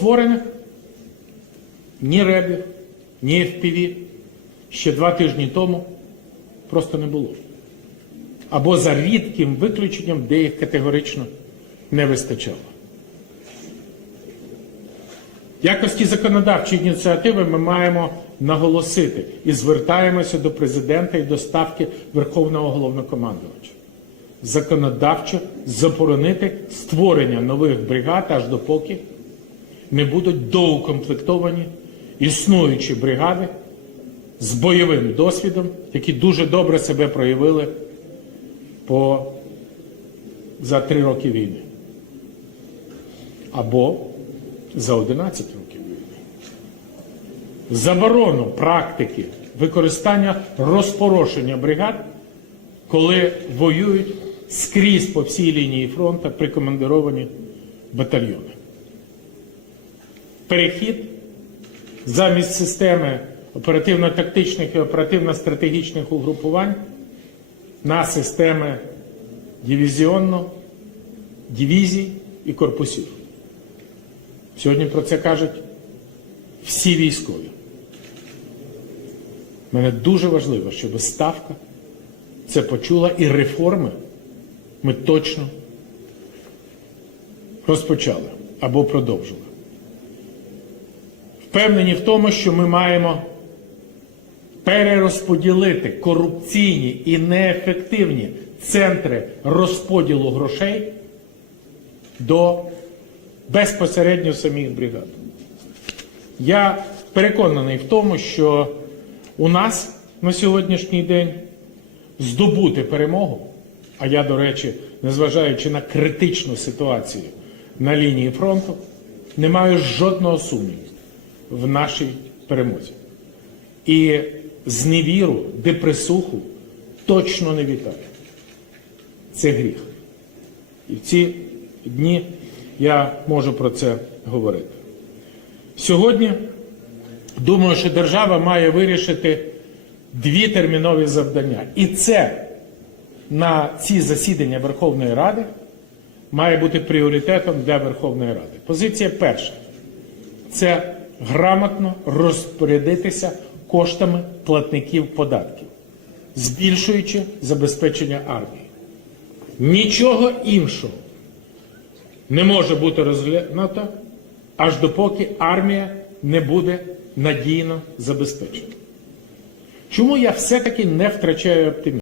Створених ні ребів, ні FPV ще два тижні тому просто не було. Або за рідким виключенням, де їх категорично не вистачало. В якості законодавчої ініціативи ми маємо наголосити і звертаємося до президента і до ставки Верховного головнокомандувача. Законодавчо заборонити створення нових бригад аж допоки не будуть доукомплектовані існуючі бригади з бойовим досвідом, які дуже добре себе проявили по, за три роки війни. Або за 11 років війни. Заборону практики використання розпорошення бригад, коли воюють скрізь по всій лінії фронту прикомандировані батальйони. Перехід замість системи оперативно-тактичних і оперативно-стратегічних угрупувань на системи дивізіонно, дивізій і корпусів. Сьогодні про це кажуть всі військові. Мене дуже важливо, щоб ставка це почула і реформи ми точно розпочали або продовжили. Впевнені в тому, що ми маємо перерозподілити корупційні і неефективні центри розподілу грошей до безпосередньо самих бригад. Я переконаний в тому, що у нас на сьогоднішній день здобути перемогу, а я, до речі, незважаючи на критичну ситуацію на лінії фронту, не маю жодного сумніву в нашій перемозі. І зневіру, депресуху точно не вітаю. Це гріх. І в ці дні я можу про це говорити. Сьогодні думаю, що держава має вирішити дві термінові завдання. І це на ці засідання Верховної Ради має бути пріоритетом для Верховної Ради. Позиція перша це грамотно розпорядитися коштами платників податків, збільшуючи забезпечення армії. Нічого іншого не може бути розглянуто, аж допоки армія не буде надійно забезпечена. Чому я все-таки не втрачаю оптимізм?